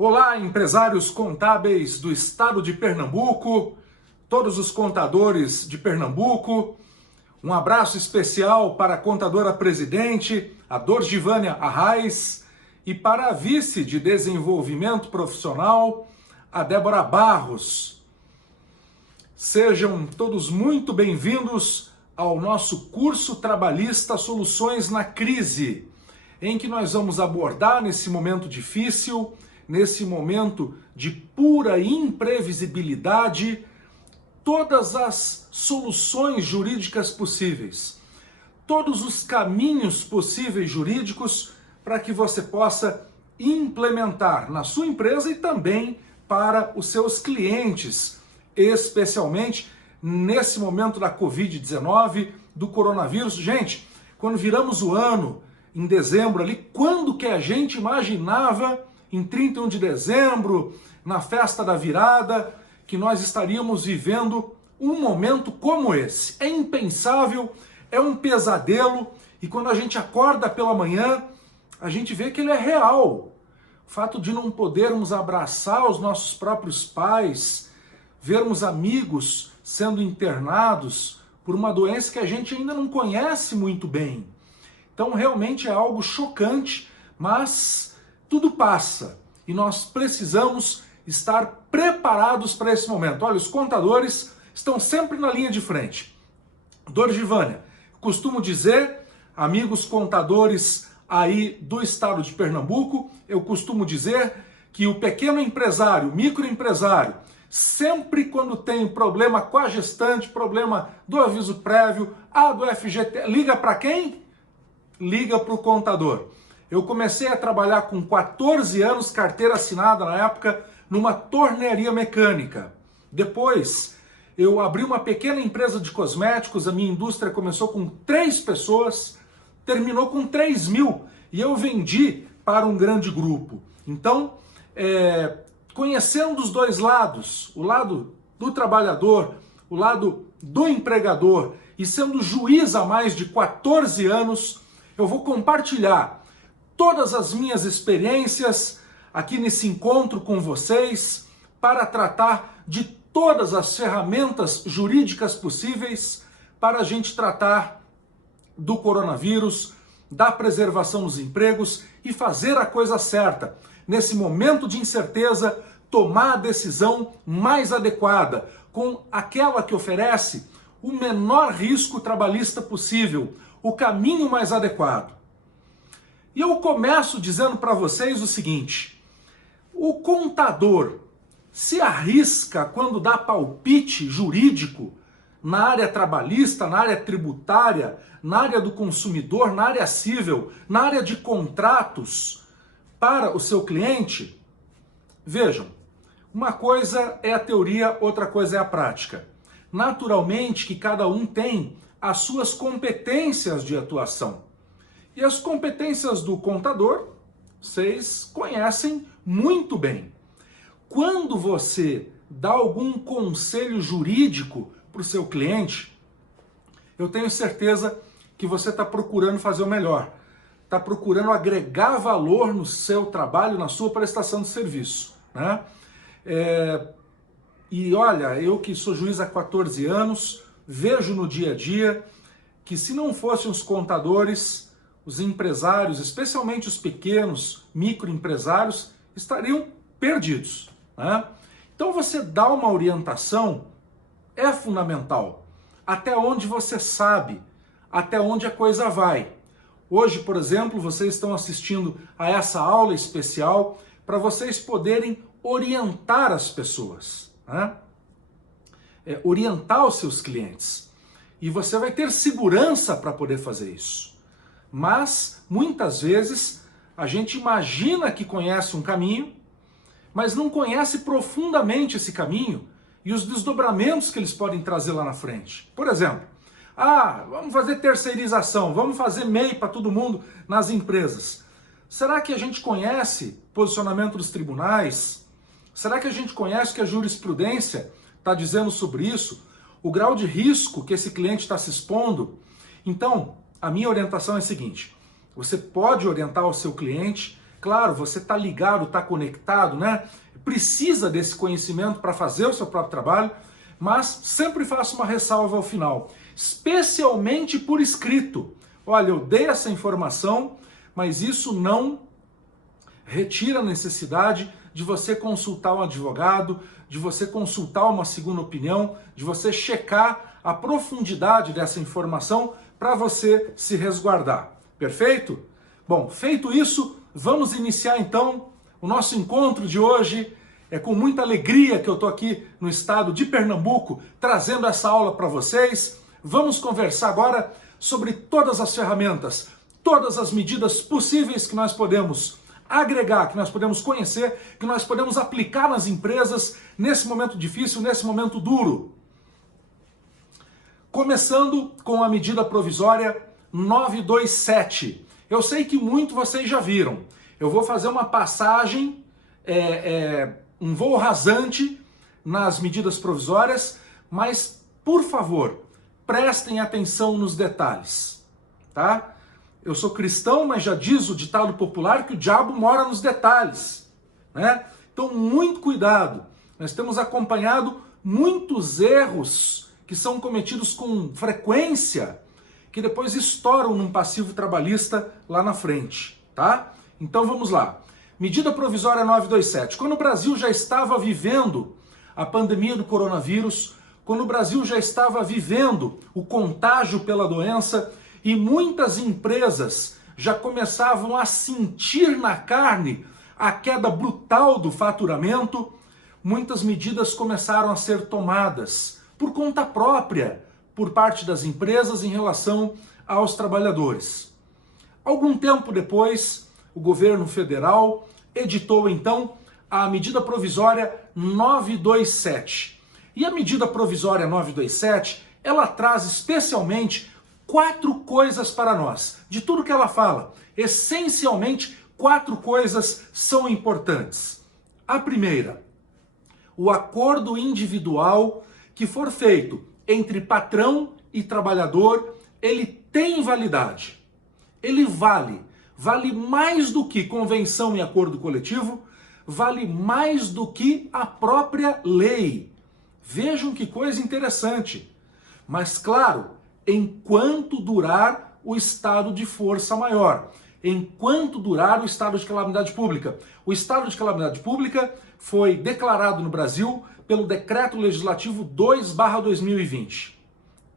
Olá, empresários contábeis do estado de Pernambuco, todos os contadores de Pernambuco. Um abraço especial para a contadora-presidente, a Dorgivânia Arraes, e para a vice de desenvolvimento profissional, a Débora Barros. Sejam todos muito bem-vindos ao nosso curso trabalhista Soluções na Crise, em que nós vamos abordar nesse momento difícil, nesse momento de pura imprevisibilidade, todas as soluções jurídicas possíveis, todos os caminhos possíveis jurídicos para que você possa implementar na sua empresa e também para os seus clientes, especialmente nesse momento da Covid-19, do coronavírus. Gente, quando viramos o ano, em dezembro ali, quando que a gente imaginava, em 31 de dezembro, na festa da virada, que nós estaríamos vivendo um momento como esse? É impensável, é um pesadelo, e quando a gente acorda pela manhã, a gente vê que ele é real. O fato de não podermos abraçar os nossos próprios pais, vermos amigos sendo internados por uma doença que a gente ainda não conhece muito bem. Então realmente é algo chocante, mas tudo passa e nós precisamos estar preparados para esse momento. Olha, os contadores estão sempre na linha de frente. Dorgivânia, costumo dizer, amigos contadores aí do estado de Pernambuco, eu costumo dizer que o pequeno empresário, o microempresário, sempre quando tem problema com a gestante, problema do aviso prévio, do FGT, liga para quem? Liga para o contador. Eu comecei a trabalhar com 14 anos, carteira assinada na época, numa tornearia mecânica. Depois, eu abri uma pequena empresa de cosméticos, a minha indústria começou com 3 pessoas, terminou com 3.000, e eu vendi para um grande grupo. Então, conhecendo os dois lados, o lado do trabalhador, o lado do empregador, e sendo juiz há mais de 14 anos, eu vou compartilhar todas as minhas experiências aqui nesse encontro com vocês para tratar de todas as ferramentas jurídicas possíveis para a gente tratar do coronavírus, da preservação dos empregos e fazer a coisa certa. Nesse momento de incerteza, tomar a decisão mais adequada, com aquela que oferece o menor risco trabalhista possível, o caminho mais adequado. E eu começo dizendo para vocês o seguinte: o contador se arrisca quando dá palpite jurídico na área trabalhista, na área tributária, na área do consumidor, na área civil, na área de contratos para o seu cliente? Vejam, uma coisa é a teoria, outra coisa é a prática. Naturalmente que cada um tem as suas competências de atuação. E as competências do contador, vocês conhecem muito bem. Quando você dá algum conselho jurídico para o seu cliente, eu tenho certeza que você está procurando fazer o melhor. Está procurando agregar valor no seu trabalho, na sua prestação de serviço, né? E olha, eu que sou juiz há 14 anos, vejo no dia a dia que se não fossem os contadores, os empresários, especialmente os pequenos microempresários, estariam perdidos, né? Então você dá uma orientação é fundamental. Até onde você sabe, até onde a coisa vai. Hoje, por exemplo, vocês estão assistindo a essa aula especial para vocês poderem orientar as pessoas, né? Orientar os seus clientes. E você vai ter segurança para poder fazer isso. Mas, muitas vezes, a gente imagina que conhece um caminho, mas não conhece profundamente esse caminho e os desdobramentos que eles podem trazer lá na frente. Por exemplo, vamos fazer terceirização, vamos fazer MEI para todo mundo nas empresas. Será que a gente conhece o posicionamento dos tribunais? Será que a gente conhece o que a jurisprudência está dizendo sobre isso? O grau de risco que esse cliente está se expondo? Então, a minha orientação é a seguinte: você pode orientar o seu cliente Claro, você está ligado, está conectado, né? Precisa desse conhecimento para fazer o seu próprio trabalho, mas sempre faço uma ressalva ao final, especialmente por escrito. Olha, eu dei essa informação, mas isso não retira a necessidade de você consultar um advogado, de você consultar uma segunda opinião, de você checar a profundidade dessa informação para você se resguardar. Perfeito? Bom, feito isso, vamos iniciar então o nosso encontro de hoje. É com muita alegria que eu estou aqui no estado de Pernambuco trazendo essa aula para vocês. Vamos conversar agora sobre todas as ferramentas, todas as medidas possíveis que nós podemos agregar, que nós podemos conhecer, que nós podemos aplicar nas empresas nesse momento difícil, nesse momento duro. Começando com a medida provisória 927. Eu sei que muito vocês já viram. Eu vou fazer uma passagem, um voo rasante nas medidas provisórias, mas, por favor, prestem atenção nos detalhes, tá? Eu sou cristão, mas já diz o ditado popular que o diabo mora nos detalhes, né? Então, muito cuidado. Nós temos acompanhado muitos erros que são cometidos com frequência, que depois estouram num passivo trabalhista lá na frente, tá? Então, vamos lá. Medida provisória 927. Quando o Brasil já estava vivendo a pandemia do coronavírus, quando o Brasil já estava vivendo o contágio pela doença e muitas empresas já começavam a sentir na carne a queda brutal do faturamento, muitas medidas começaram a ser tomadas por conta própria por parte das empresas em relação aos trabalhadores. Algum tempo depois, o governo federal editou então a medida provisória 927. E a medida provisória 927, ela traz especialmente 4 coisas para nós. De tudo que ela fala, essencialmente 4 coisas são importantes. A primeira, o acordo individual que for feito entre patrão e trabalhador, ele tem validade. Ele vale mais do que convenção e acordo coletivo, vale mais do que a própria lei. Vejam que coisa interessante. Mas claro, enquanto durar o estado de força maior, enquanto durar o estado de calamidade pública. O estado de calamidade pública foi declarado no Brasil pelo Decreto Legislativo 2/2020.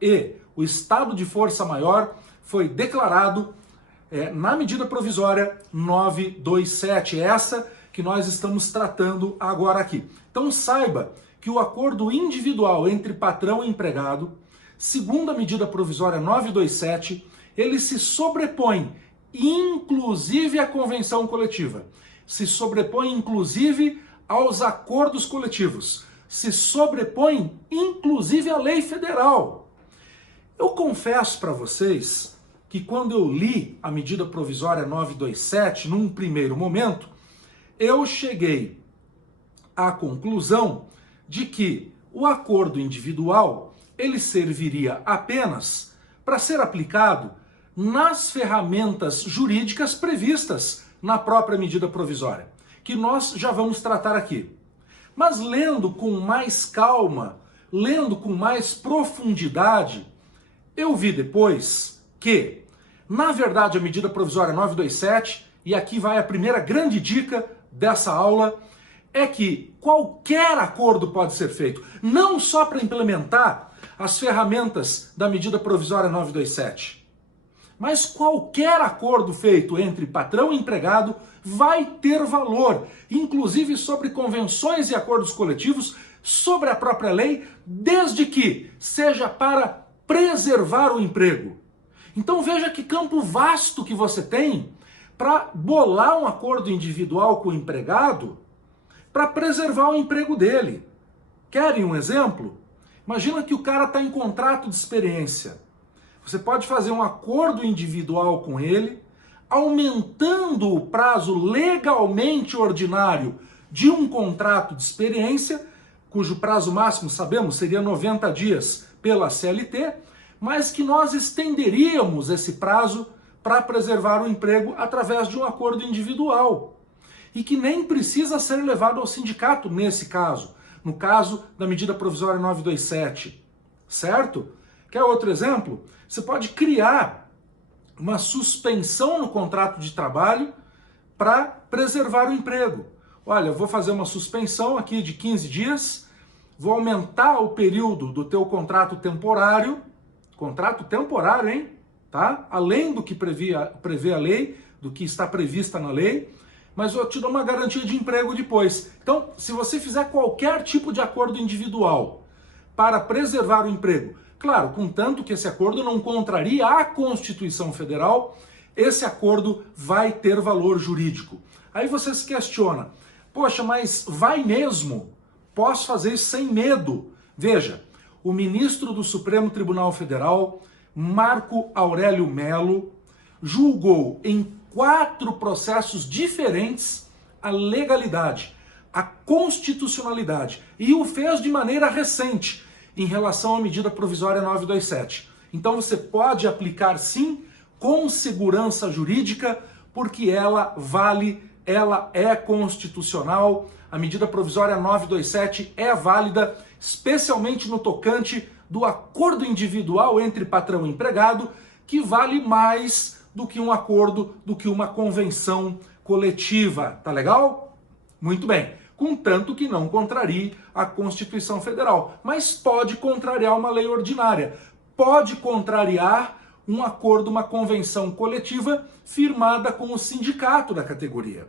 E o estado de força maior foi declarado na medida provisória 927, essa que nós estamos tratando agora aqui. Então saiba que o acordo individual entre patrão e empregado, segundo a medida provisória 927, ele se sobrepõe inclusive à convenção coletiva, se sobrepõe inclusive aos acordos coletivos, se sobrepõe inclusive à lei federal. Eu confesso para vocês que quando eu li a medida provisória 927, num primeiro momento, eu cheguei à conclusão de que o acordo individual ele serviria apenas para ser aplicado nas ferramentas jurídicas previstas na própria medida provisória, que nós já vamos tratar aqui. Mas lendo com mais calma, lendo com mais profundidade, eu vi depois que, na verdade, a medida provisória 927, e aqui vai a primeira grande dica dessa aula, é que qualquer acordo pode ser feito, não só para implementar as ferramentas da medida provisória 927, mas qualquer acordo feito entre patrão e empregado vai ter valor, inclusive sobre convenções e acordos coletivos, sobre a própria lei, desde que seja para preservar o emprego. Então veja que campo vasto que você tem para bolar um acordo individual com o empregado para preservar o emprego dele. Querem um exemplo? Imagina que o cara está em contrato de experiência. Você pode fazer um acordo individual com ele, aumentando o prazo legalmente ordinário de um contrato de experiência, cujo prazo máximo, sabemos, seria 90 dias pela CLT, mas que nós estenderíamos esse prazo para preservar o emprego através de um acordo individual. E que nem precisa ser levado ao sindicato nesse caso, no caso da medida provisória 927, certo? Quer outro exemplo? Você pode criar uma suspensão no contrato de trabalho para preservar o emprego. Olha, eu vou fazer uma suspensão aqui de 15 dias, vou aumentar o período do teu contrato temporário, hein? Tá? Além do que prevê a lei, do que está prevista na lei, mas eu te dou uma garantia de emprego depois. Então, se você fizer qualquer tipo de acordo individual para preservar o emprego, claro, contanto que esse acordo não contraria a Constituição Federal, esse acordo vai ter valor jurídico. Aí você se questiona, poxa, mas vai mesmo? Posso fazer isso sem medo? Veja, o ministro do Supremo Tribunal Federal, Marco Aurélio Mello, julgou em 4 processos diferentes a legalidade, a constitucionalidade, e o fez de maneira recente em relação à medida provisória 927. Então você pode aplicar sim com segurança jurídica, porque ela vale, ela é constitucional. A medida provisória 927 é válida, especialmente no tocante do acordo individual entre patrão e empregado, que vale mais do que um acordo, do que uma convenção coletiva. Tá legal? Muito bem. Contanto que não contrarie a Constituição Federal. Mas pode contrariar uma lei ordinária. Pode contrariar um acordo, uma convenção coletiva firmada com o sindicato da categoria.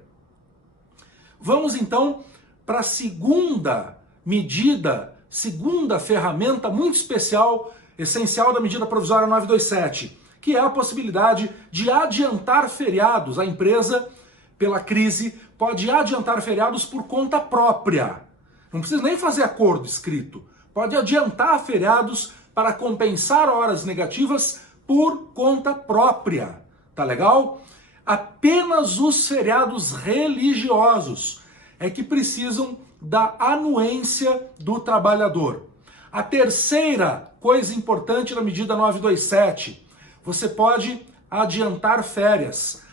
Vamos então para a segunda medida, segunda ferramenta muito especial, essencial da medida provisória 927, que é a possibilidade de adiantar feriados. A empresa, pela crise, pode adiantar feriados por conta própria. Não precisa nem fazer acordo escrito. Pode adiantar feriados para compensar horas negativas por conta própria. Tá legal? Apenas os feriados religiosos é que precisam da anuência do trabalhador. A terceira coisa importante da medida 927, você pode adiantar férias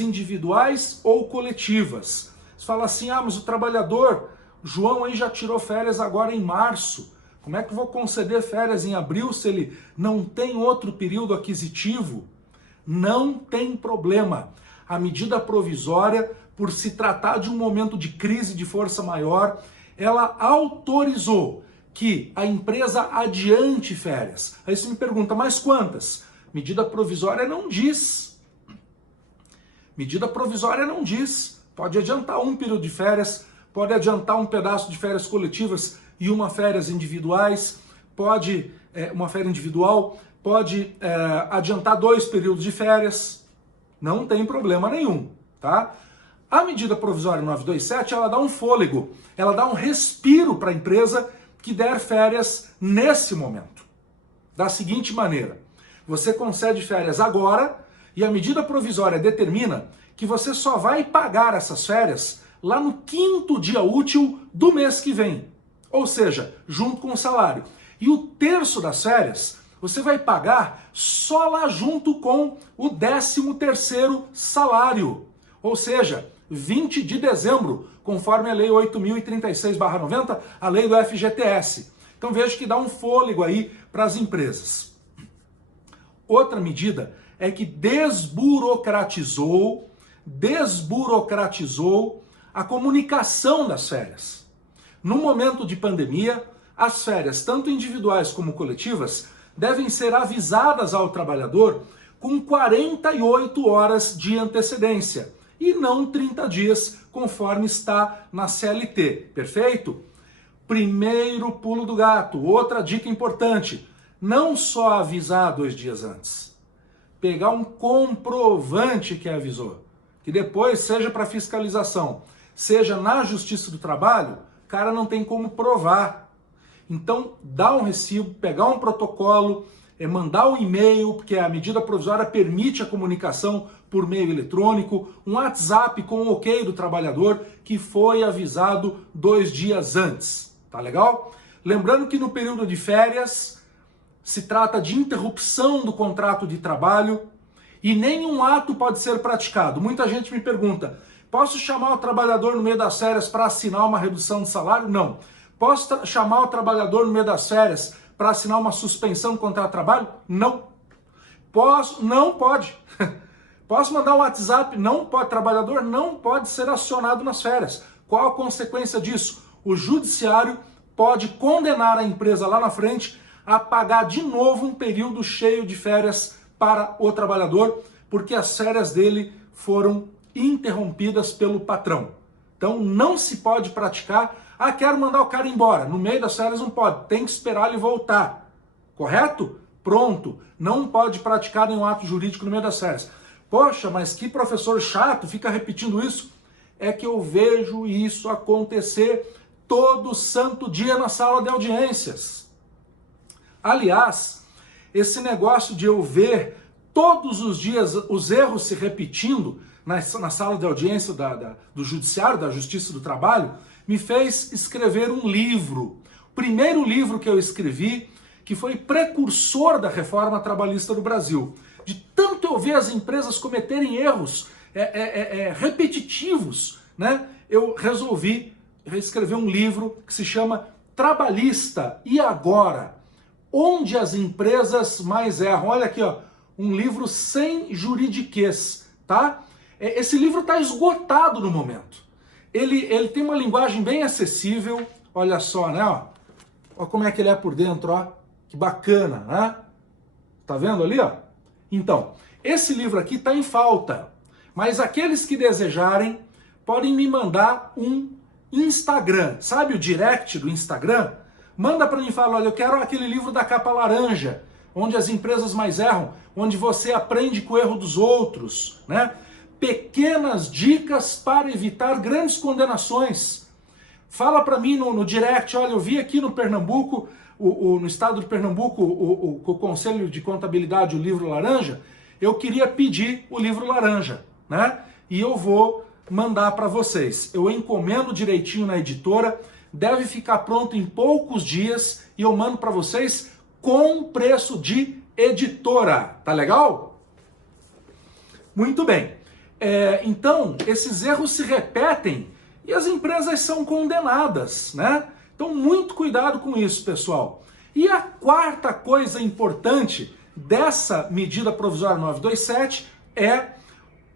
individuais ou coletivas. Você fala assim, mas o trabalhador, João aí já tirou férias agora em março, como é que eu vou conceder férias em abril se ele não tem outro período aquisitivo? Não tem problema. A medida provisória, por se tratar de um momento de crise de força maior, ela autorizou que a empresa adiante férias. Aí você me pergunta, mas quantas? Medida provisória não diz. Medida provisória não diz. Pode adiantar um período de férias, pode adiantar um pedaço de férias coletivas e uma férias individuais, pode, uma férias individual, pode adiantar 2 períodos de férias, não tem problema nenhum, tá? A medida provisória 927, ela dá um fôlego, ela dá um respiro para a empresa que der férias nesse momento. Da seguinte maneira, você concede férias agora e a medida provisória determina que você só vai pagar essas férias lá no 5º dia útil do mês que vem. Ou seja, junto com o salário. E o terço das férias você vai pagar só lá junto com o 13º salário. Ou seja, 20 de dezembro, conforme a lei 8.036/90, a lei do FGTS. Então veja que dá um fôlego aí para as empresas. Outra medida é que desburocratizou a comunicação das férias. No momento de pandemia, as férias, tanto individuais como coletivas, devem ser avisadas ao trabalhador com 48 horas de antecedência e não 30 dias, conforme está na CLT. Perfeito? Primeiro pulo do gato. Outra dica importante: não só avisar 2 dias antes. Pegar um comprovante que avisou. Que depois, seja para fiscalização, seja na Justiça do Trabalho, o cara não tem como provar. Então, dá um recibo, pegar um protocolo, mandar um e-mail, porque a medida provisória permite a comunicação por meio eletrônico, um WhatsApp com o ok do trabalhador que foi avisado 2 dias antes. Tá legal? Lembrando que no período de férias se trata de interrupção do contrato de trabalho e nenhum ato pode ser praticado. Muita gente me pergunta, posso chamar o trabalhador no meio das férias para assinar uma redução de salário? Não. Posso chamar o trabalhador no meio das férias para assinar uma suspensão do contrato de trabalho? Não. Posso? Não pode. Posso mandar um WhatsApp? Não pode. O trabalhador não pode ser acionado nas férias. Qual a consequência disso? O judiciário pode condenar a empresa lá na frente a pagar de novo um período cheio de férias para o trabalhador, porque as férias dele foram interrompidas pelo patrão. Então não se pode praticar, quero mandar o cara embora, no meio das férias não pode, tem que esperar ele voltar, correto? Pronto, não pode praticar nenhum ato jurídico no meio das férias. Poxa, mas que professor chato, fica repetindo isso. É que eu vejo isso acontecer todo santo dia na sala de audiências. Aliás, esse negócio de eu ver todos os dias os erros se repetindo na sala de audiência do Judiciário, da Justiça do Trabalho, me fez escrever um livro. O primeiro livro que eu escrevi, que foi precursor da reforma trabalhista do Brasil. De tanto eu ver as empresas cometerem erros repetitivos, né? Eu resolvi escrever um livro que se chama Trabalhista e Agora? Onde as empresas mais erram. Olha aqui, ó, um livro sem juridiquês, tá? Esse livro está esgotado no momento. Ele tem uma linguagem bem acessível, olha só, né? Ó como é que ele é por dentro, ó. Que bacana, né? Tá vendo ali, ó? Então, esse livro aqui está em falta, mas aqueles que desejarem podem me mandar um Instagram, sabe o direct do Instagram? Manda para mim e fala, olha, eu quero aquele livro da capa laranja, onde as empresas mais erram, onde você aprende com o erro dos outros, né? Pequenas dicas para evitar grandes condenações. Fala para mim no direct, olha, eu vi aqui no Pernambuco, no estado de Pernambuco, o Conselho de Contabilidade, o livro laranja, eu queria pedir o livro laranja, né? E eu vou mandar para vocês. Eu encomendo direitinho na editora, deve ficar pronto em poucos dias e eu mando para vocês com preço de editora. Tá legal? Muito bem. Então, esses erros se repetem e as empresas são condenadas, né? Então, muito cuidado com isso, pessoal. E a quarta coisa importante dessa medida provisória 927 é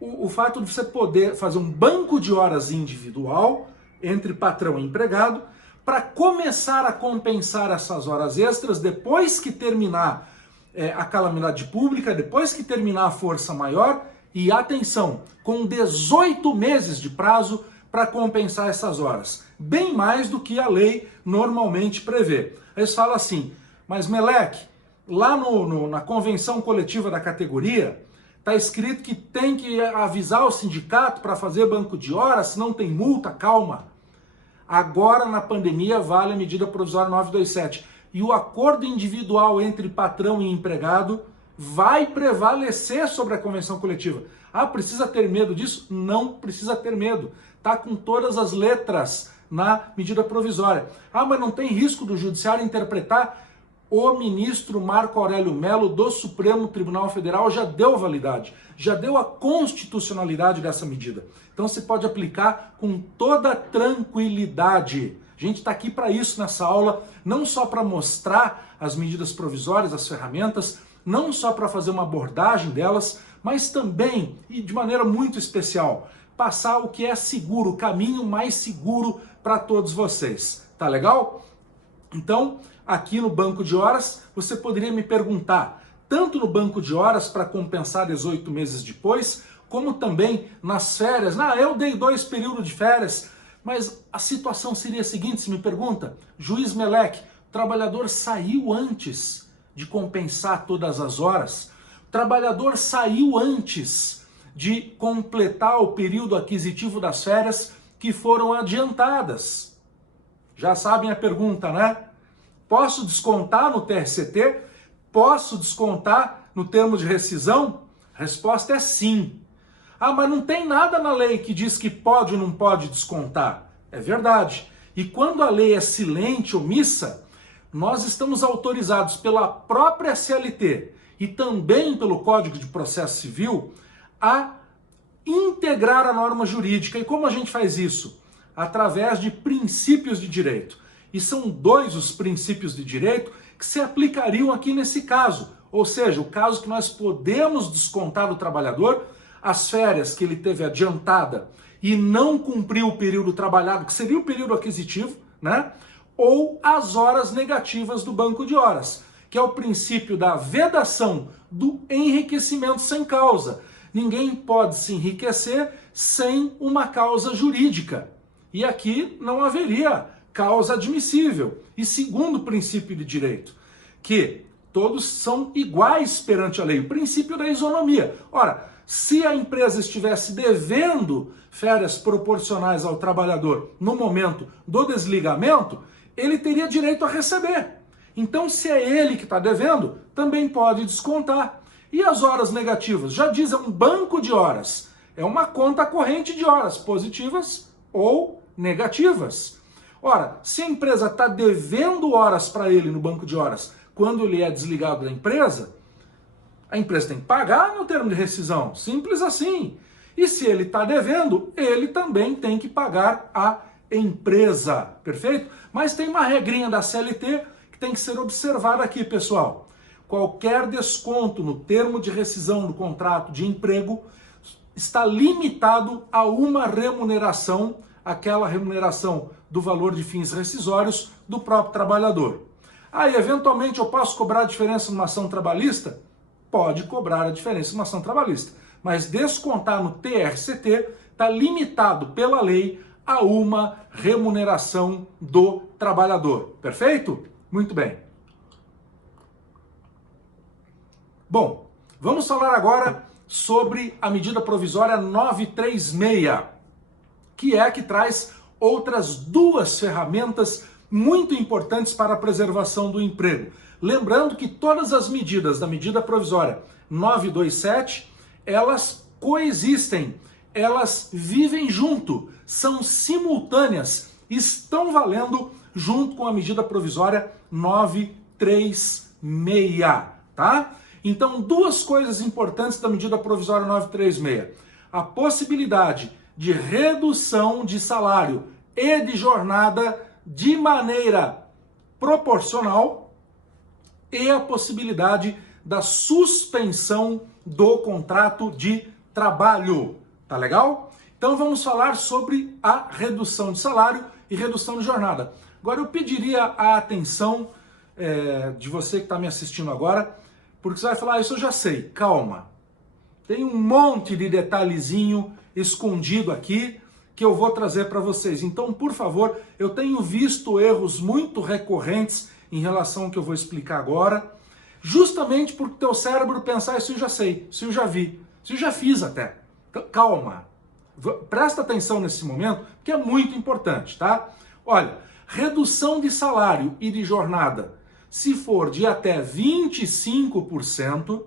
o fato de você poder fazer um banco de horas individual entre patrão e empregado para começar a compensar essas horas extras depois que terminar a calamidade pública, depois que terminar a força maior e, atenção, com 18 meses de prazo para compensar essas horas. Bem mais do que a lei normalmente prevê. Eles falam assim, mas Meleque, lá na convenção coletiva da categoria, está escrito que tem que avisar o sindicato para fazer banco de horas, senão tem multa, calma. Agora, na pandemia, vale a medida provisória 927. E o acordo individual entre patrão e empregado vai prevalecer sobre a convenção coletiva. Precisa ter medo disso? Não precisa ter medo. Está com todas as letras na medida provisória. Mas não tem risco do judiciário interpretar? O ministro Marco Aurélio Mello do Supremo Tribunal Federal já deu validade, já deu a constitucionalidade dessa medida. Então você pode aplicar com toda tranquilidade. A gente está aqui para isso nessa aula, não só para mostrar as medidas provisórias, as ferramentas, não só para fazer uma abordagem delas, mas também, e de maneira muito especial, passar o que é seguro, o caminho mais seguro para todos vocês. Tá legal? Então, aqui no banco de horas, você poderia me perguntar, tanto no banco de horas para compensar 18 meses depois, como também nas férias. Eu dei 2 períodos de férias, mas a situação seria a seguinte, se me pergunta, juiz Meleque, o trabalhador saiu antes de compensar todas as horas, o trabalhador saiu antes de completar o período aquisitivo das férias que foram adiantadas. Já sabem a pergunta, né? Posso descontar no TRCT? Posso descontar no termo de rescisão? A resposta é sim. Mas não tem nada na lei que diz que pode ou não pode descontar. É verdade. E quando a lei é silente, omissa, nós estamos autorizados pela própria CLT e também pelo Código de Processo Civil a integrar a norma jurídica. E como a gente faz isso? Através de princípios de direito. E são dois os princípios de direito que se aplicariam aqui nesse caso. Ou seja, o caso que nós podemos descontar do trabalhador as férias que ele teve adiantada e não cumpriu o período trabalhado, que seria o período aquisitivo, né? Ou as horas negativas do banco de horas, que é o princípio da vedação do enriquecimento sem causa. Ninguém pode se enriquecer sem uma causa jurídica. E aqui não haveria causa admissível. E segundo princípio de direito, que todos são iguais perante a lei, o princípio da isonomia. Ora, se a empresa estivesse devendo férias proporcionais ao trabalhador no momento do desligamento, ele teria direito a receber. Então, se é ele que está devendo, também pode descontar. E as horas negativas? Já diz, é um banco de horas. É uma conta corrente de horas, positivas ou negativas. Ora, se a empresa está devendo horas para ele no banco de horas, quando ele é desligado da empresa, a empresa tem que pagar no termo de rescisão. Simples assim. E se ele está devendo, ele também tem que pagar a empresa. Perfeito? Mas tem uma regrinha da CLT que tem que ser observada aqui, pessoal. Qualquer desconto no termo de rescisão do contrato de emprego está limitado a uma remuneração, aquela remuneração do valor de fins rescisórios do próprio trabalhador. Aí, eventualmente, eu posso cobrar a diferença numa ação trabalhista? Pode cobrar a diferença numa ação trabalhista. Mas descontar no TRCT está limitado pela lei a uma remuneração do trabalhador. Perfeito? Muito bem. Bom, vamos falar agora sobre a medida provisória 936, que é a que traz outras duas ferramentas muito importantes para a preservação do emprego. Lembrando que todas as medidas da medida provisória 927, elas coexistem, elas vivem junto, são simultâneas, estão valendo junto com a medida provisória 936, tá? Então, duas coisas importantes da medida provisória 936. A possibilidade de redução de salário e de jornada de maneira proporcional e a possibilidade da suspensão do contrato de trabalho. Tá legal? Então vamos falar sobre a redução de salário e redução de jornada. Agora eu pediria a atenção de você que está me assistindo agora, porque você vai falar, isso eu já sei, calma. Tem um monte de detalhezinho escondido aqui que eu vou trazer para vocês. Então, por favor, eu tenho visto erros muito recorrentes em relação ao que eu vou explicar agora, justamente porque o teu cérebro pensar, isso eu já sei, isso eu já vi, isso eu já fiz até. Então, calma. Presta atenção nesse momento, que é muito importante, tá? Olha, redução de salário e de jornada, se for de até 25%,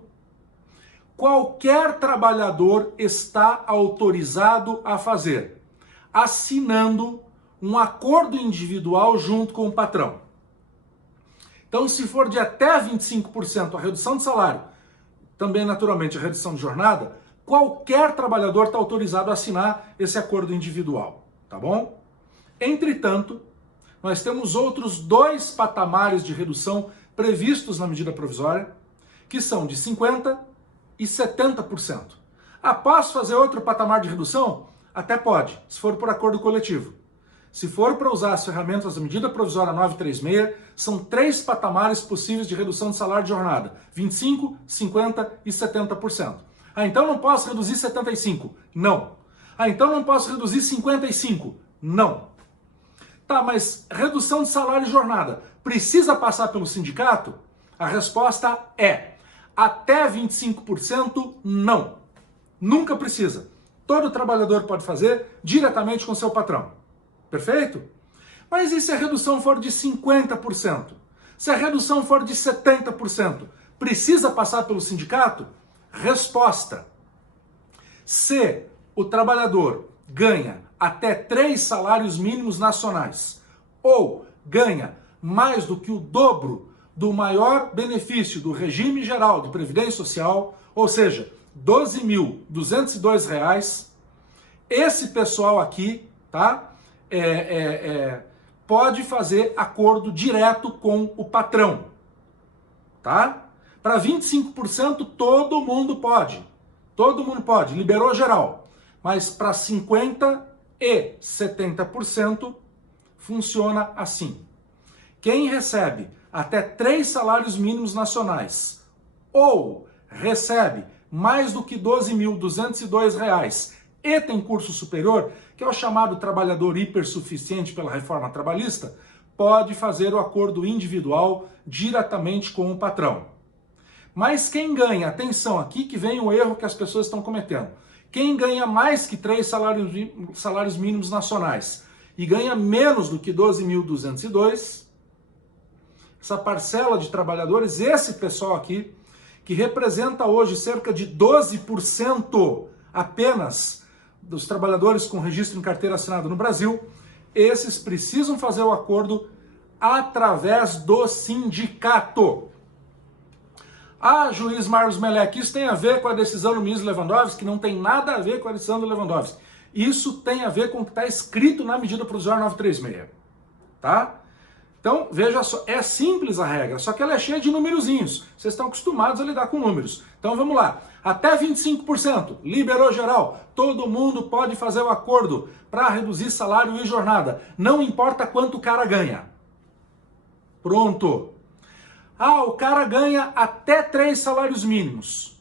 qualquer trabalhador está autorizado a fazer, assinando um acordo individual junto com o patrão. Então, se for de até 25% a redução de salário, também naturalmente a redução de jornada, qualquer trabalhador está autorizado a assinar esse acordo individual, tá bom? Entretanto, nós temos outros dois patamares de redução previstos na medida provisória, que são de 50% e 70%. Ah, posso fazer outro patamar de redução? Até pode, se for por acordo coletivo. Se for para usar as ferramentas da medida provisória 936, são 3 patamares possíveis de redução de salário de jornada: 25%, 50% e 70%. Ah, então não posso reduzir 75%? Não. Ah, então não posso reduzir 55%? Não. Tá, mas redução de salário e jornada precisa passar pelo sindicato? A resposta é: até 25% não. Nunca precisa. Todo trabalhador pode fazer diretamente com seu patrão. Perfeito? Mas e se a redução for de 50%? Se a redução for de 70%, precisa passar pelo sindicato? Resposta: se o trabalhador ganha até 3 salários mínimos nacionais ou ganha mais do que o dobro do maior benefício do regime geral de Previdência Social, ou seja, R$ 12.202, esse pessoal aqui, tá? Pode fazer acordo direto com o patrão, tá? Para 25% todo mundo pode, liberou geral, mas para 50% e 70% funciona assim. Quem recebe até 3 salários mínimos nacionais ou recebe mais do que R$ 12.202 e tem curso superior, que é o chamado trabalhador hipersuficiente pela reforma trabalhista, pode fazer o acordo individual diretamente com o patrão. Mas quem ganha, atenção, aqui que vem o erro que as pessoas estão cometendo, quem ganha mais que 3 salários mínimos nacionais e ganha menos do que 12.202, essa parcela de trabalhadores, esse pessoal aqui, que representa hoje cerca de 12% apenas dos trabalhadores com registro em carteira assinada no Brasil, esses precisam fazer o acordo através do sindicato. Ah, juiz Marlos Melec, isso tem a ver com a decisão do ministro Lewandowski? Não tem nada a ver com a decisão do Lewandowski. Isso tem a ver com o que está escrito na medida provisória 936, tá? Então, veja só, é simples a regra, só que ela é cheia de numerozinhos. Vocês estão acostumados a lidar com números. Então, vamos lá. Até 25%, liberou geral. Todo mundo pode fazer o acordo para reduzir salário e jornada. Não importa quanto o cara ganha. Pronto. Ah, o cara ganha até 3 salários mínimos.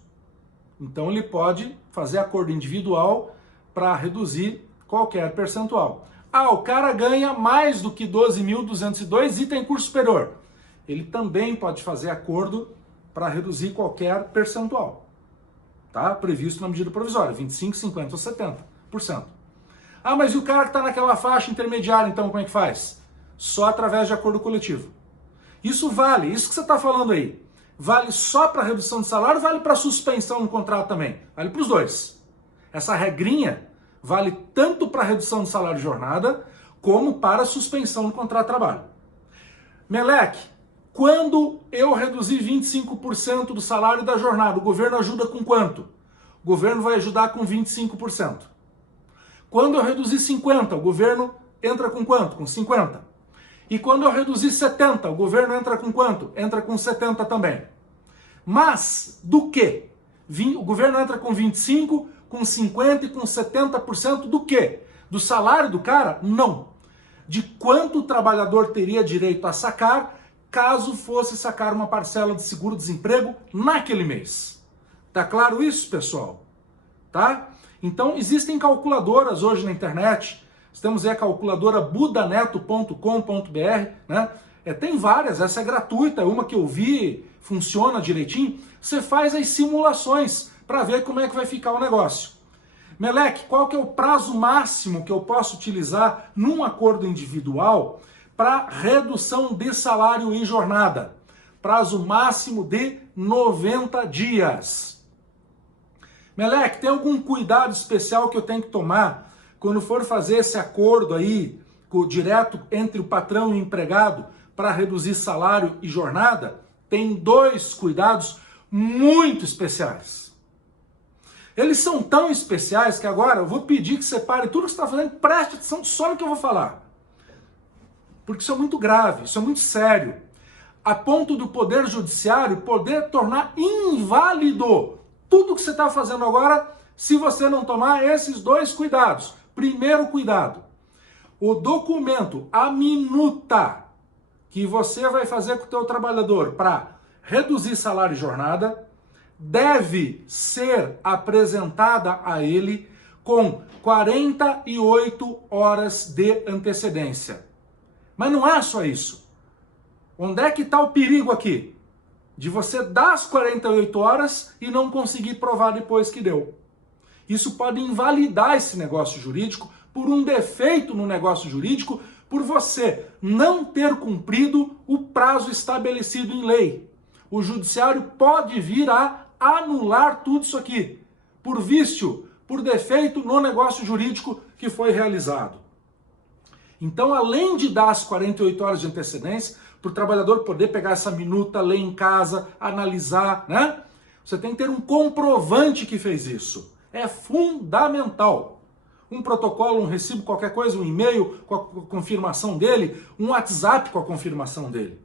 Então, ele pode fazer acordo individual para reduzir qualquer percentual. Ah, o cara ganha mais do que 12.202 e tem curso superior. Ele também pode fazer acordo para reduzir qualquer percentual. Tá? Previsto na medida provisória, 25%, 50% ou 70%. Ah, mas e o cara que está naquela faixa intermediária, então como é que faz? Só através de acordo coletivo. Isso vale, isso que você está falando aí, vale só para redução de salário, vale para suspensão no contrato também, vale para os dois. Essa regrinha vale tanto para redução de salário e jornada, como para suspensão no contrato de trabalho. Melec, quando eu reduzir 25% do salário e da jornada, o governo ajuda com quanto? O governo vai ajudar com 25%. Quando eu reduzir 50%, o governo entra com quanto? Com 50%. E quando eu reduzir 70%, o governo entra com quanto? Entra com 70% também. Mas, do quê? O governo entra com 25%, com 50% e com 70% do quê? Do salário do cara? Não. De quanto o trabalhador teria direito a sacar, caso fosse sacar uma parcela de seguro-desemprego naquele mês. Tá claro isso, pessoal? Tá? Então, existem calculadoras hoje na internet. Temos aí a calculadora budaneto.com.br, né? Tem várias, essa é gratuita, é uma que eu vi, funciona direitinho. Você faz as simulações para ver como é que vai ficar o negócio. Melec, qual que é o prazo máximo que eu posso utilizar num acordo individual para redução de salário e jornada? Prazo máximo de 90 dias. Melec, tem algum cuidado especial que eu tenho que tomar quando for fazer esse acordo aí, direto entre o patrão e o empregado, para reduzir salário e jornada? Tem 2 cuidados muito especiais. Eles são tão especiais que agora eu vou pedir que você pare tudo que você está fazendo, preste atenção só no que eu vou falar. Porque isso é muito grave, isso é muito sério. A ponto do Poder Judiciário poder tornar inválido tudo que você está fazendo agora, se você não tomar esses 2 cuidados. Primeiro cuidado, o documento, a minuta que você vai fazer com o teu trabalhador para reduzir salário e jornada, deve ser apresentada a ele com 48 horas de antecedência. Mas não é só isso. Onde é que está o perigo aqui? De você dar as 48 horas e não conseguir provar depois que deu. Isso pode invalidar esse negócio jurídico por um defeito no negócio jurídico, por você não ter cumprido o prazo estabelecido em lei. O judiciário pode vir a anular tudo isso aqui, por vício, por defeito no negócio jurídico que foi realizado. Então, além de dar as 48 horas de antecedência, para o trabalhador poder pegar essa minuta, ler em casa, analisar, né? Você tem que ter um comprovante que fez isso. É fundamental. Um protocolo, um recibo, qualquer coisa, um e-mail com a confirmação dele, um WhatsApp com a confirmação dele.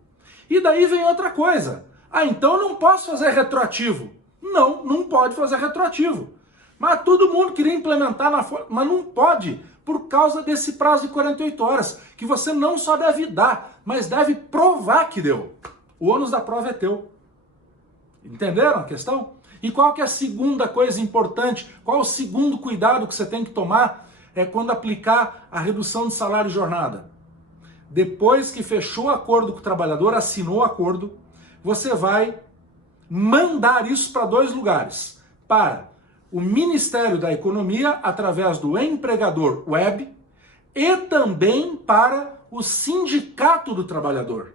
E daí vem outra coisa. Ah, então eu não posso fazer retroativo. Não, não pode fazer retroativo. Mas todo mundo queria implementar na folha, mas não pode, por causa desse prazo de 48 horas, que você não só deve dar, mas deve provar que deu. O ônus da prova é teu. Entenderam a questão? E qual que é a segunda coisa importante? Qual o segundo cuidado que você tem que tomar? É quando aplicar a redução de salário e jornada. Depois que fechou o acordo com o trabalhador, assinou o acordo, você vai mandar isso para 2 lugares. Para o Ministério da Economia, através do empregador web, e também para o Sindicato do Trabalhador.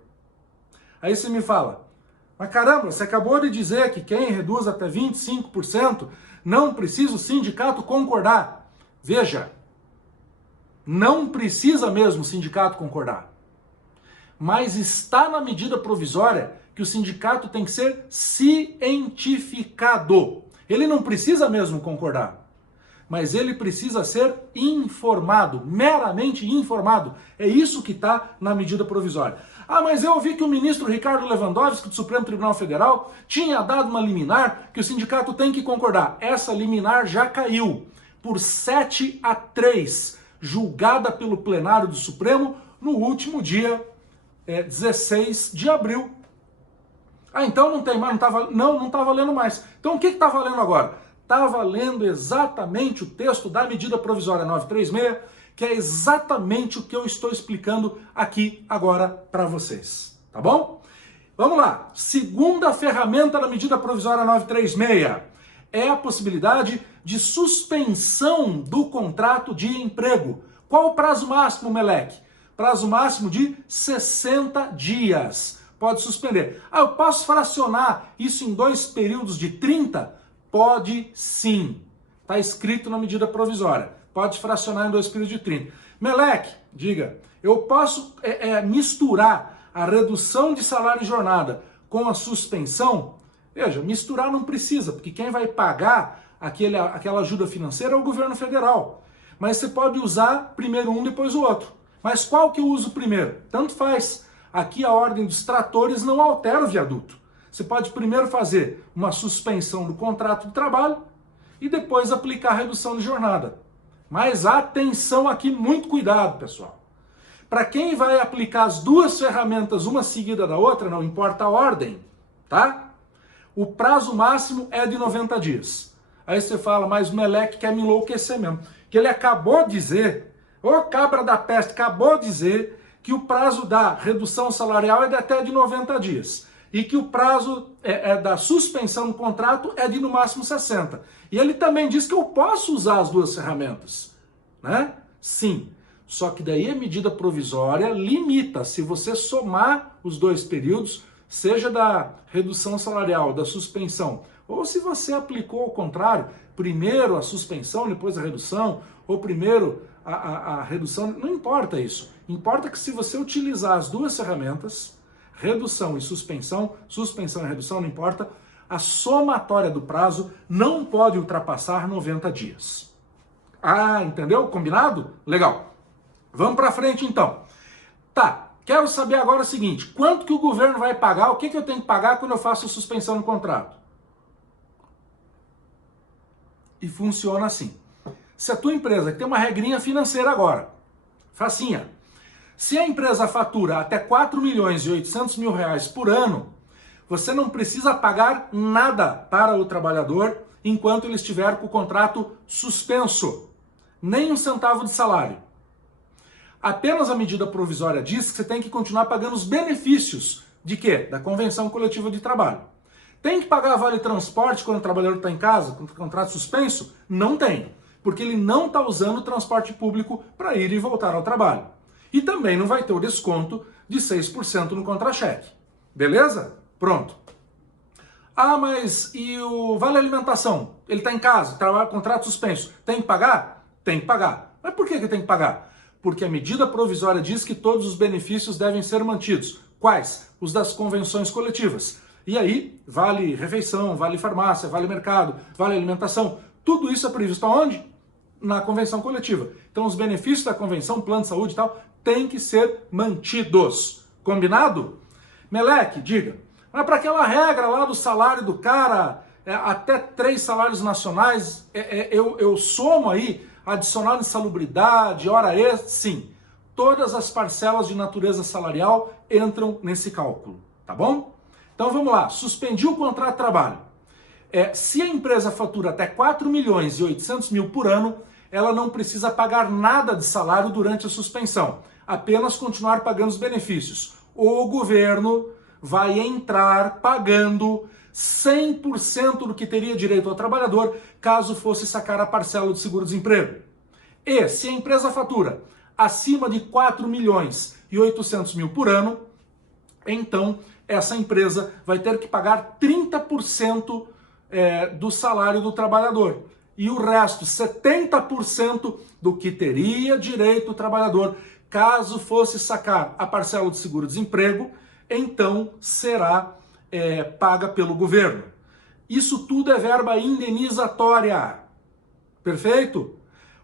Aí você me fala, mas caramba, você acabou de dizer que quem reduz até 25% não precisa o sindicato concordar. Veja, não precisa mesmo o sindicato concordar. Mas está na medida provisória que o sindicato tem que ser cientificado. Ele não precisa mesmo concordar, mas ele precisa ser informado, meramente informado. É isso que está na medida provisória. Ah, mas eu ouvi que o ministro Ricardo Lewandowski, do Supremo Tribunal Federal, tinha dado uma liminar que o sindicato tem que concordar. Essa liminar já caiu por 7-3, julgada pelo plenário do Supremo no último dia 16 de abril. Ah, então não tem mais, não está valendo mais. Então o que está valendo agora? Está valendo exatamente o texto da medida provisória 936, que é exatamente o que eu estou explicando aqui agora para vocês. Tá bom? Vamos lá. Segunda ferramenta da medida provisória 936 é a possibilidade de suspensão do contrato de emprego. Qual o prazo máximo, Meleque? Prazo máximo de 60 dias. Pode suspender. Ah, eu posso fracionar isso em 2 períodos de 30? Pode sim. Está escrito na medida provisória. Pode fracionar em 2 períodos de 30. Meleque, diga, eu posso misturar a redução de salário e jornada com a suspensão? Veja, misturar não precisa, porque quem vai pagar aquela ajuda financeira é o governo federal. Mas você pode usar primeiro um, depois o outro. Mas qual que eu uso primeiro? Tanto faz. Aqui a ordem dos tratores não altera o viaduto. Você pode primeiro fazer uma suspensão do contrato de trabalho e depois aplicar a redução de jornada. Mas atenção aqui, muito cuidado, pessoal. Para quem vai aplicar as 2 ferramentas, uma seguida da outra, não importa a ordem, tá? O prazo máximo é de 90 dias. Aí você fala, mas o Meleque quer me enlouquecer mesmo. Que ele acabou de dizer, ô cabra da peste, acabou de dizer que o prazo da redução salarial é de até de 90 dias. E que o prazo da suspensão do contrato é de no máximo 60. E ele também diz que eu posso usar as 2 ferramentas. Né? Sim. Só que daí a medida provisória limita. Se você somar os 2 períodos, seja da redução salarial, da suspensão, ou se você aplicou ao contrário, primeiro a suspensão, depois a redução, ou primeiro a redução, não importa isso. Importa que se você utilizar as 2 ferramentas, redução e suspensão e redução, não importa, a somatória do prazo não pode ultrapassar 90 dias. Ah, entendeu? Combinado? Legal. Vamos para frente então. Tá, quero saber agora o seguinte, quanto que o governo vai pagar, o que eu tenho que pagar quando eu faço a suspensão no contrato? E funciona assim. Se a tua empresa tem uma regrinha financeira agora, facinha, se a empresa fatura até 4.800.000 reais por ano, você não precisa pagar nada para o trabalhador enquanto ele estiver com o contrato suspenso. Nem 1 centavo de salário. Apenas a medida provisória diz que você tem que continuar pagando os benefícios de quê? Da convenção coletiva de trabalho. Tem que pagar vale transporte quando o trabalhador está em casa, com o contrato suspenso? Não tem, porque ele não está usando o transporte público para ir e voltar ao trabalho. E também não vai ter o desconto de 6% no contra-cheque. Beleza? Pronto. Ah, mas e o vale alimentação? Ele está em casa, trabalha, contrato suspenso. Tem que pagar? Tem que pagar. Mas por que tem que pagar? Porque a medida provisória diz que todos os benefícios devem ser mantidos. Quais? Os das convenções coletivas. E aí, vale refeição, vale farmácia, vale mercado, vale alimentação. Tudo isso é previsto aonde? Na convenção coletiva. Então, os benefícios da convenção, plano de saúde e tal, têm que ser mantidos. Combinado? Meleque, diga. Mas para aquela regra lá do salário do cara, até 3 salários nacionais, eu somo aí adicional de insalubridade, hora extra, sim. Todas as parcelas de natureza salarial entram nesse cálculo, tá bom? Então vamos lá, suspendi o contrato de trabalho. Se a empresa fatura até 4 milhões e 800 mil por ano, ela não precisa pagar nada de salário durante a suspensão, apenas continuar pagando os benefícios. O governo vai entrar pagando 100% do que teria direito ao trabalhador caso fosse sacar a parcela de seguro-desemprego. E se a empresa fatura acima de 4 milhões e 800 mil por ano, então essa empresa vai ter que pagar 30% do salário do trabalhador. E o resto, 70% do que teria direito o trabalhador, caso fosse sacar a parcela de seguro-desemprego, então será paga pelo governo. Isso tudo é verba indenizatória. Perfeito?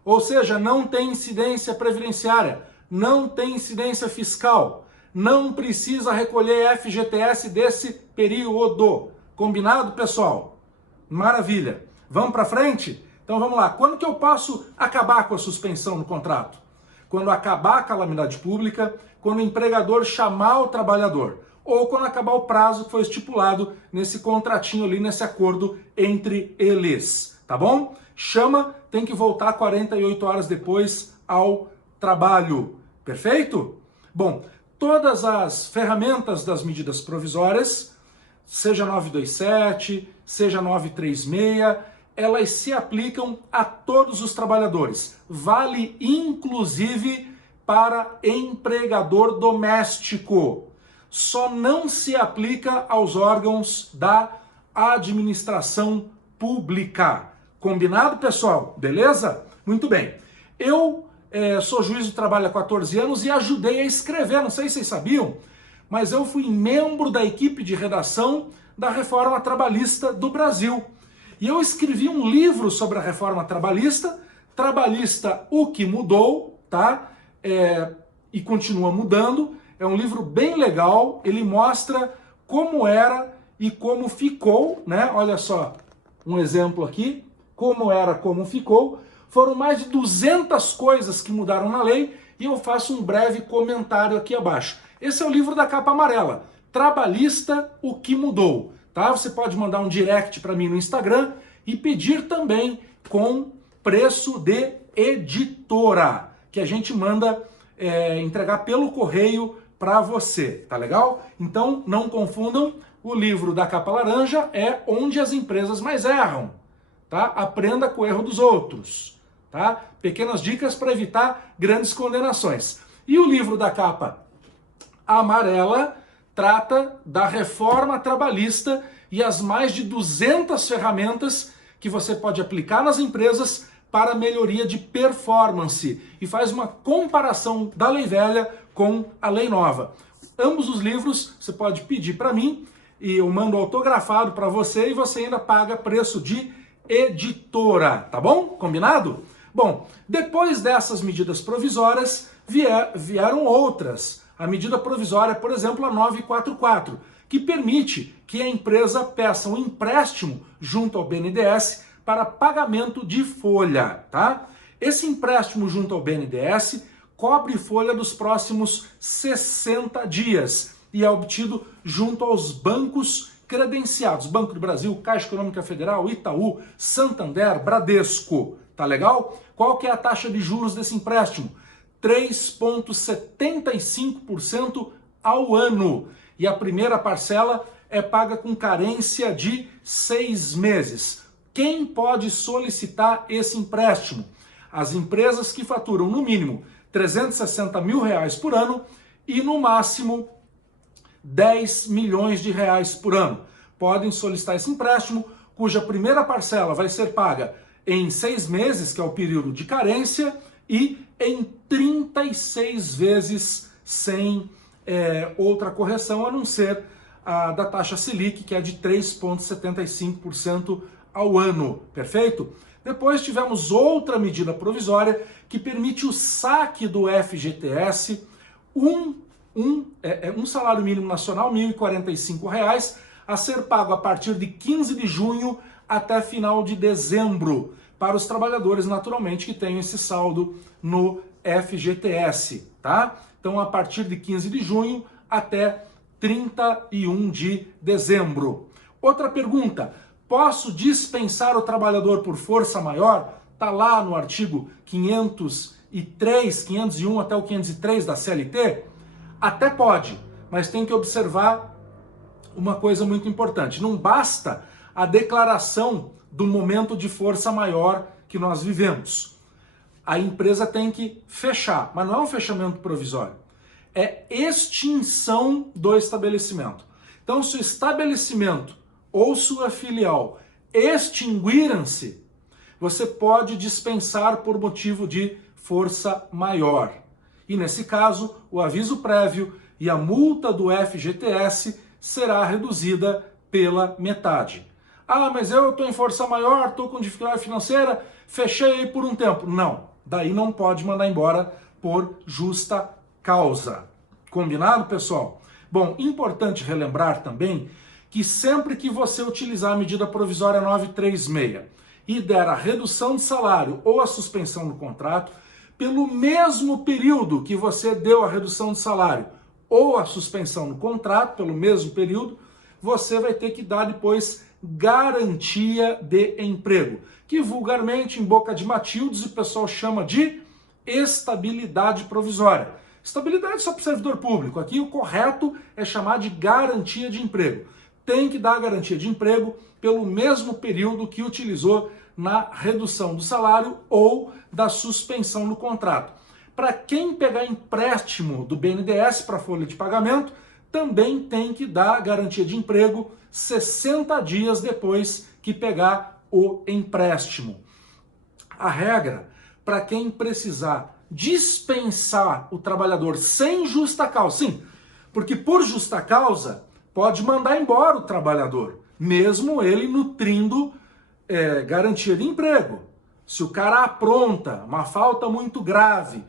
Ou seja, não tem incidência previdenciária, não tem incidência fiscal, não precisa recolher FGTS desse período. Combinado, pessoal? Maravilha. Vamos para frente? Então vamos lá. Quando que eu posso acabar com a suspensão no contrato? Quando acabar a calamidade pública, quando o empregador chamar o trabalhador, ou quando acabar o prazo que foi estipulado nesse contratinho ali, nesse acordo entre eles, tá bom? Chama, tem que voltar 48 horas depois ao trabalho, perfeito? Bom, todas as ferramentas das medidas provisórias, seja 927, seja 936, elas se aplicam a todos os trabalhadores. Vale inclusive para empregador doméstico. Só não se aplica aos órgãos da administração pública. Combinado, pessoal? Beleza? Muito bem. Eu sou juiz do trabalho há 14 anos e ajudei a escrever, não sei se vocês sabiam, mas eu fui membro da equipe de redação da reforma trabalhista do Brasil. E eu escrevi um livro sobre a reforma trabalhista, o que mudou, tá? E continua mudando. É um livro bem legal, ele mostra como era e como ficou, né? Olha só, um exemplo aqui, como era, como ficou. Foram mais de 200 coisas que mudaram na lei e eu faço um breve comentário aqui abaixo. Esse é o livro da capa amarela, Trabalhista, o que mudou. Tá? Você pode mandar um direct para mim no Instagram e pedir também com preço de editora, que a gente manda entregar pelo correio para você, tá legal? Então não confundam, o livro da capa laranja é Onde as Empresas Mais Erram, tá? Aprenda com o erro dos outros, tá? Pequenas dicas para evitar grandes condenações. E o livro da capa amarela trata da reforma trabalhista e as mais de 200 ferramentas que você pode aplicar nas empresas para melhoria de performance e faz uma comparação da lei velha com a lei nova. Ambos os livros você pode pedir para mim e eu mando autografado para você e você ainda paga preço de editora, tá bom? Combinado? Bom, depois dessas medidas provisórias vieram outras. A medida provisória, por exemplo, a 944, que permite que a empresa peça um empréstimo junto ao BNDES para pagamento de folha, tá? Esse empréstimo junto ao BNDES cobre folha dos próximos 60 dias e é obtido junto aos bancos credenciados. Banco do Brasil, Caixa Econômica Federal, Itaú, Santander, Bradesco. Tá legal? Qual que é a taxa de juros desse empréstimo? 3,75% ao ano. E a primeira parcela é paga com carência de 6 meses. Quem pode solicitar esse empréstimo? As empresas que faturam no mínimo R$360 mil por ano e no máximo R$10 milhões por ano. Podem solicitar esse empréstimo, cuja primeira parcela vai ser paga em 6 meses, que é o período de carência, e em 36 vezes sem outra correção a não ser a da taxa Selic, que é de 3,75% ao ano, perfeito? Depois tivemos outra medida provisória que permite o saque do FGTS, um salário mínimo nacional, R$ 1.045, a ser pago a partir de 15 de junho até final de dezembro, para os trabalhadores, naturalmente, que tenham esse saldo no FGTS, tá? Então, a partir de 15 de junho até 31 de dezembro. Outra pergunta, posso dispensar o trabalhador por força maior? Está lá no artigo 503, 501 até o 503 da CLT? Até pode, mas tem que observar uma coisa muito importante. Não basta a declaração do momento de força maior que nós vivemos. A empresa tem que fechar, mas não é um fechamento provisório. É extinção do estabelecimento. Então, se o estabelecimento ou sua filial extinguiram-se, você pode dispensar por motivo de força maior. E nesse caso, o aviso prévio e a multa do FGTS será reduzida pela metade. Ah, mas eu estou em força maior, estou com dificuldade financeira, fechei aí por um tempo. Não, daí não pode mandar embora por justa causa. Combinado, pessoal? Bom, importante relembrar também que sempre que você utilizar a medida provisória 936 e der a redução de salário ou a suspensão do contrato, pelo mesmo período que você deu a redução de salário ou a suspensão do contrato, pelo mesmo período, você vai ter que dar depois garantia de emprego, que vulgarmente, em boca de Matildes, o pessoal chama de estabilidade provisória. Estabilidade só para o servidor público. Aqui o correto é chamar de garantia de emprego. Tem que dar a garantia de emprego pelo mesmo período que utilizou na redução do salário ou da suspensão do contrato. Para quem pegar empréstimo do BNDES para folha de pagamento, também tem que dar garantia de emprego 60 dias depois que pegar o empréstimo. A regra, para quem precisar dispensar o trabalhador sem justa causa, sim, porque por justa causa pode mandar embora o trabalhador, mesmo ele nutrindo garantia de emprego. Se o cara apronta uma falta muito grave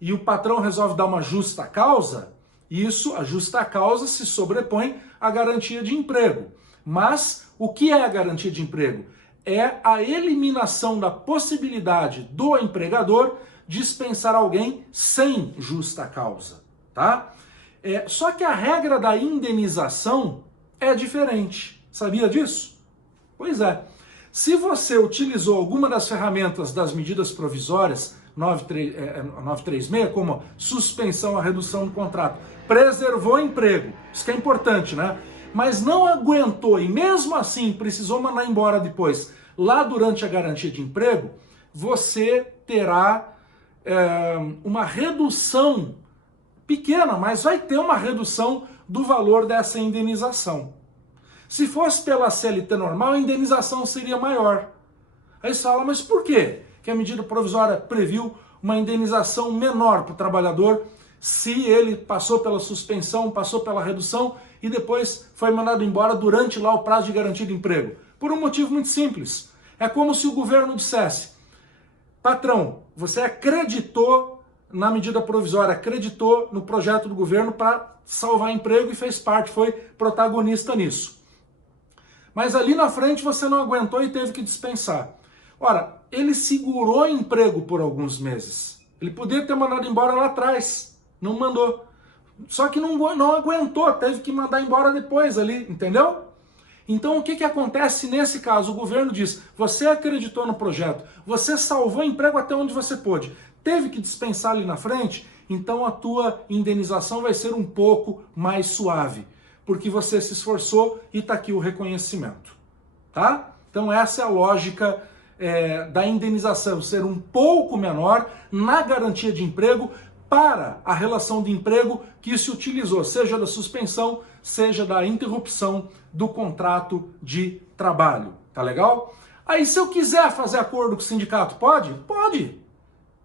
e o patrão resolve dar uma justa causa, isso, a justa causa, se sobrepõe à garantia de emprego. Mas o que é a garantia de emprego? É a eliminação da possibilidade do empregador dispensar alguém sem justa causa, tá? Só que a regra da indenização é diferente. Sabia disso? Pois é. Se você utilizou alguma das ferramentas das medidas provisórias 936, como suspensão, a redução do contrato, preservou o emprego, isso que é importante, né? Mas não aguentou e mesmo assim precisou mandar embora depois, lá durante a garantia de emprego, você terá uma redução pequena, mas vai ter uma redução do valor dessa indenização. Se fosse pela CLT normal, a indenização seria maior. Aí você fala, mas por quê? Que a medida provisória previu uma indenização menor para o trabalhador se ele passou pela suspensão, passou pela redução e depois foi mandado embora durante lá o prazo de garantia de emprego. Por um motivo muito simples. É como se o governo dissesse, patrão, você acreditou na medida provisória, acreditou no projeto do governo para salvar emprego e fez parte, foi protagonista nisso. Mas ali na frente você não aguentou e teve que dispensar. Ora, ele segurou emprego por alguns meses. Ele podia ter mandado embora lá atrás, não mandou. Só que não aguentou, teve que mandar embora depois ali, entendeu? Então o que acontece nesse caso? O governo diz, você acreditou no projeto, você salvou emprego até onde você pôde, teve que dispensar ali na frente, então a tua indenização vai ser um pouco mais suave, porque você se esforçou e está aqui o reconhecimento, tá? Então essa é a lógica da indenização, ser um pouco menor na garantia de emprego para a relação de emprego que se utilizou, seja da suspensão, seja da interrupção do contrato de trabalho, tá legal? Aí se eu quiser fazer acordo com o sindicato, pode? Pode.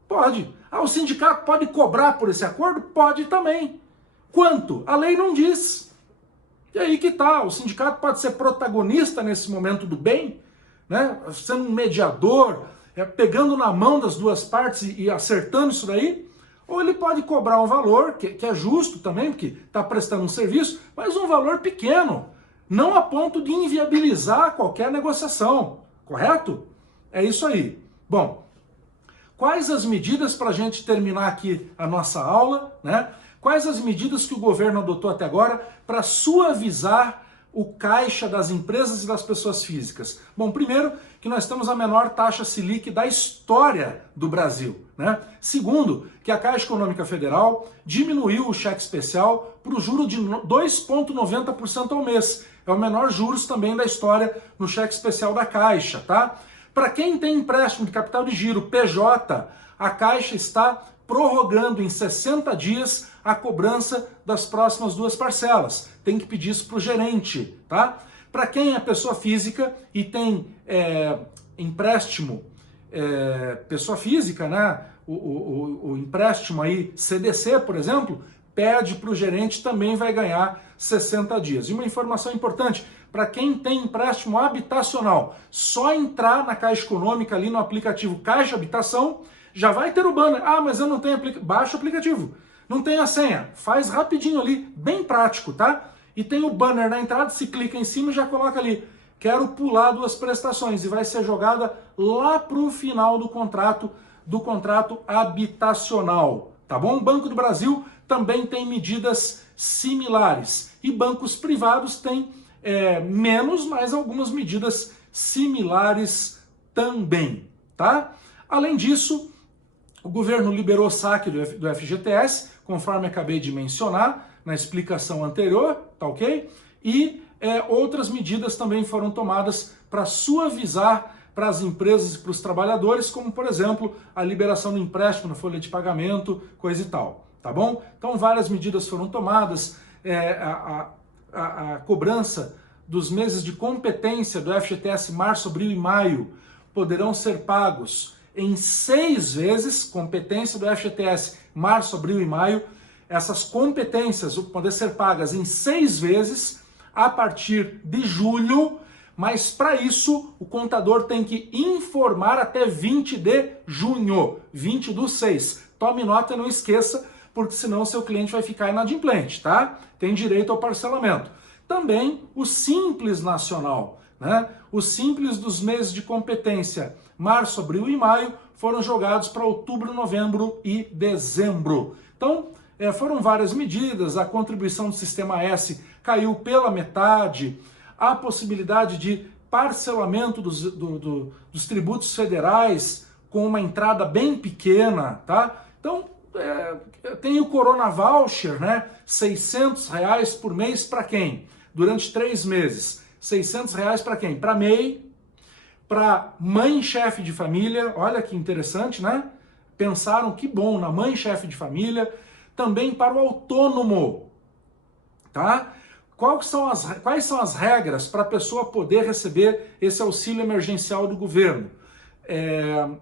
Pode. Ah, o sindicato pode cobrar por esse acordo? Pode também. Quanto? A lei não diz. E aí que tá, o sindicato pode ser protagonista nesse momento do bem, né? Sendo um mediador, pegando na mão das duas partes e acertando isso daí, ou ele pode cobrar um valor, que é justo também, porque está prestando um serviço, mas um valor pequeno, não a ponto de inviabilizar qualquer negociação, correto? É isso aí. Bom, quais as medidas para a gente terminar aqui a nossa aula, né? Quais as medidas que o governo adotou até agora para suavizar o caixa das empresas e das pessoas físicas? Bom, primeiro, que nós temos a menor taxa Selic da história do Brasil, né? Segundo, que a Caixa Econômica Federal diminuiu o cheque especial para o juro de 2,90% ao mês. É o menor juros também da história no cheque especial da Caixa, tá? Para quem tem empréstimo de capital de giro, PJ, a Caixa está prorrogando em 60 dias a cobrança das próximas 2 parcelas. Tem que pedir isso para o gerente, tá? Para quem é pessoa física e tem empréstimo, pessoa física, né? O empréstimo aí, CDC, por exemplo, pede para o gerente, também vai ganhar 60 dias. E uma informação importante, para quem tem empréstimo habitacional, só entrar na Caixa Econômica ali no aplicativo Caixa Habitação, já vai ter o banner. Ah, mas eu não tenho aplicativo. Baixa o aplicativo. Não tem a senha. Faz rapidinho ali, bem prático, tá? E tem o banner na entrada, se clica em cima e já coloca ali. Quero pular 2 prestações. E vai ser jogada lá para o final do contrato habitacional. Tá bom? O Banco do Brasil também tem medidas similares. E bancos privados têm menos, mas algumas medidas similares também, tá? Além disso, o governo liberou saque do FGTS, conforme acabei de mencionar na explicação anterior, tá ok? E outras medidas também foram tomadas para suavizar para as empresas e para os trabalhadores, como, por exemplo, a liberação do empréstimo na folha de pagamento, coisa e tal, tá bom? Então, várias medidas foram tomadas, a cobrança dos meses de competência do FGTS março, abril e maio poderão ser pagos em 6 vezes, competência do FGTS março, abril e maio, essas competências vão poder ser pagas em 6 vezes a partir de julho, mas para isso o contador tem que informar até 20 de junho, 20/6. Tome nota e não esqueça, porque senão seu cliente vai ficar inadimplente, tá? Tem direito ao parcelamento. Também o Simples Nacional, né? Os Simples dos meses de competência março, abril e maio foram jogados para outubro, novembro e dezembro. Então, foram várias medidas, a contribuição do Sistema S caiu pela metade, a possibilidade de parcelamento dos tributos federais com uma entrada bem pequena, tá? Então, tem o Corona Voucher, né? R$600 por mês para quem? Durante 3 meses. R$600 para quem? Para MEI, para mãe chefe de família, olha que interessante, né? Pensaram que bom na mãe chefe de família, também para o autônomo, tá? Quais são as regras para a pessoa poder receber esse auxílio emergencial do governo?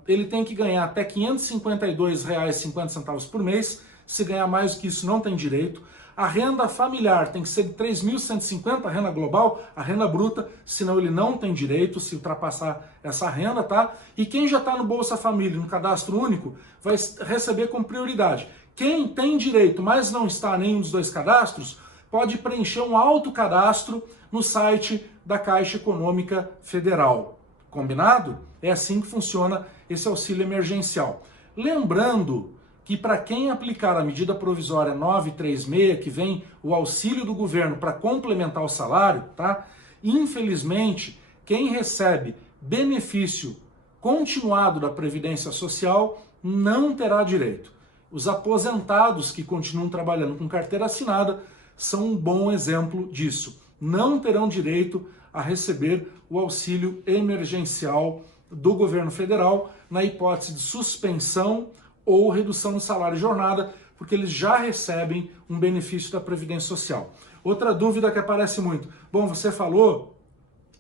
Ele tem que ganhar até R$ 552,50 por mês, se ganhar mais do que isso não tem direito. A renda familiar tem que ser de 3.150, a renda global, a renda bruta, senão ele não tem direito se ultrapassar essa renda, tá? E quem já está no Bolsa Família, no cadastro único, vai receber com prioridade. Quem tem direito, mas não está em nenhum dos 2 cadastros, pode preencher um autocadastro no site da Caixa Econômica Federal. Combinado? É assim que funciona esse auxílio emergencial. Lembrando que para quem aplicar a medida provisória 936, que vem o auxílio do governo para complementar o salário, tá? Infelizmente, quem recebe benefício continuado da Previdência Social não terá direito. Os aposentados que continuam trabalhando com carteira assinada são um bom exemplo disso. Não terão direito a receber o auxílio emergencial do governo federal na hipótese de suspensão ou redução do salário e jornada, porque eles já recebem um benefício da Previdência Social. Outra dúvida que aparece muito. Bom, você falou,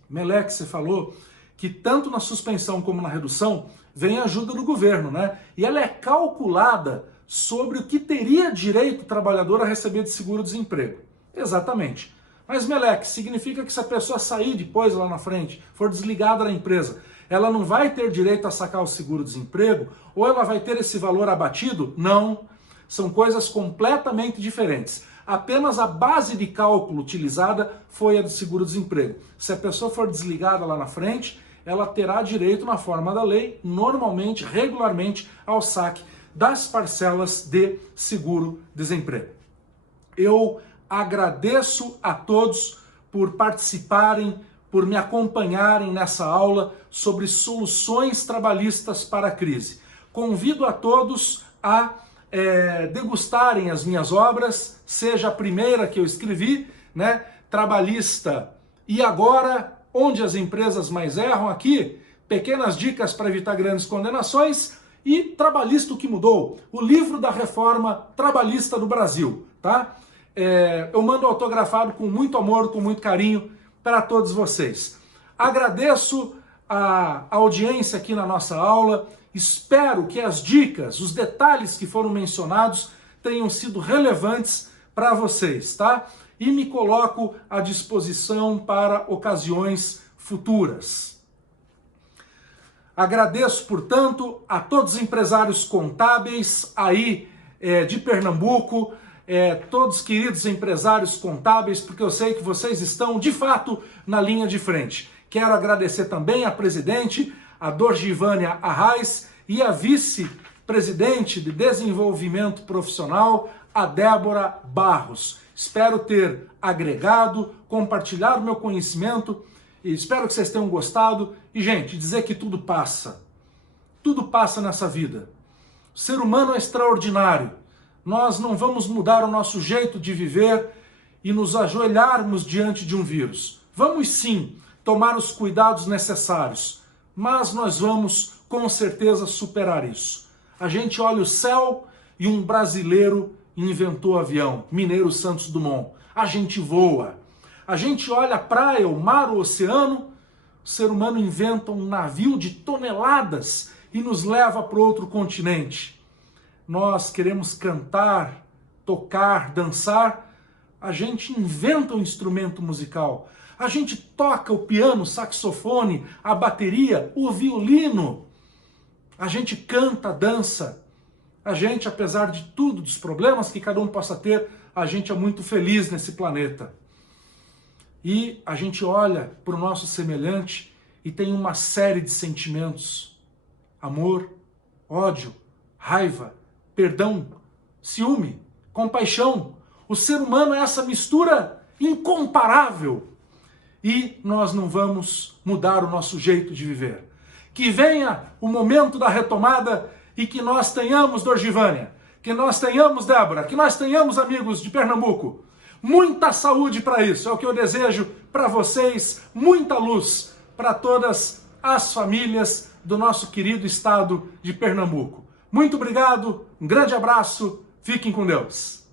Meleque, você falou que tanto na suspensão como na redução vem ajuda do governo, né? E ela é calculada sobre o que teria direito o trabalhador a receber de seguro-desemprego. Exatamente. Mas, Meleque, significa que se a pessoa sair depois lá na frente, for desligada da empresa, ela não vai ter direito a sacar o seguro-desemprego? Ou ela vai ter esse valor abatido? Não. São coisas completamente diferentes. Apenas a base de cálculo utilizada foi a do seguro-desemprego. Se a pessoa for desligada lá na frente, ela terá direito, na forma da lei, normalmente, regularmente, ao saque das parcelas de seguro-desemprego. Eu agradeço a todos por participarem, por me acompanharem nessa aula sobre soluções trabalhistas para a crise. Convido a todos a degustarem as minhas obras, seja a primeira que eu escrevi, né, Trabalhista e Agora, onde as empresas mais erram, aqui, pequenas dicas para evitar grandes condenações, e Trabalhista o que mudou, o livro da reforma trabalhista do Brasil, tá? Eu mando autografado com muito amor, com muito carinho para todos vocês. Agradeço a audiência aqui na nossa aula, espero que as dicas, os detalhes que foram mencionados tenham sido relevantes para vocês, tá? E me coloco à disposição para ocasiões futuras. Agradeço, portanto, a todos os empresários contábeis aí de Pernambuco, todos queridos empresários contábeis, porque eu sei que vocês estão, de fato, na linha de frente. Quero agradecer também a presidente, a Dorgivânia Arraes, e a vice-presidente de Desenvolvimento Profissional, a Débora Barros. Espero ter agregado, compartilhado meu conhecimento, e espero que vocês tenham gostado. E, gente, dizer que tudo passa. Tudo passa nessa vida. O ser humano é extraordinário. Nós não vamos mudar o nosso jeito de viver e nos ajoelharmos diante de um vírus. Vamos sim tomar os cuidados necessários, mas nós vamos com certeza superar isso. A gente olha o céu e um brasileiro inventou avião, Mineiro Santos Dumont. A gente voa. A gente olha a praia, o mar, o oceano, o ser humano inventa um navio de toneladas e nos leva para outro continente. Nós queremos cantar, tocar, dançar, a gente inventa um instrumento musical. A gente toca o piano, o saxofone, a bateria, o violino. A gente canta, dança. A gente, apesar de tudo, dos problemas que cada um possa ter, a gente é muito feliz nesse planeta. E a gente olha para o nosso semelhante e tem uma série de sentimentos. Amor, ódio, raiva, perdão, ciúme, compaixão. O ser humano é essa mistura incomparável. E nós não vamos mudar o nosso jeito de viver. Que venha o momento da retomada e que nós tenhamos, Dorgivânia, que nós tenhamos, Débora, que nós tenhamos, amigos de Pernambuco, muita saúde para isso. É o que eu desejo para vocês, muita luz para todas as famílias do nosso querido estado de Pernambuco. Muito obrigado, um grande abraço, fiquem com Deus.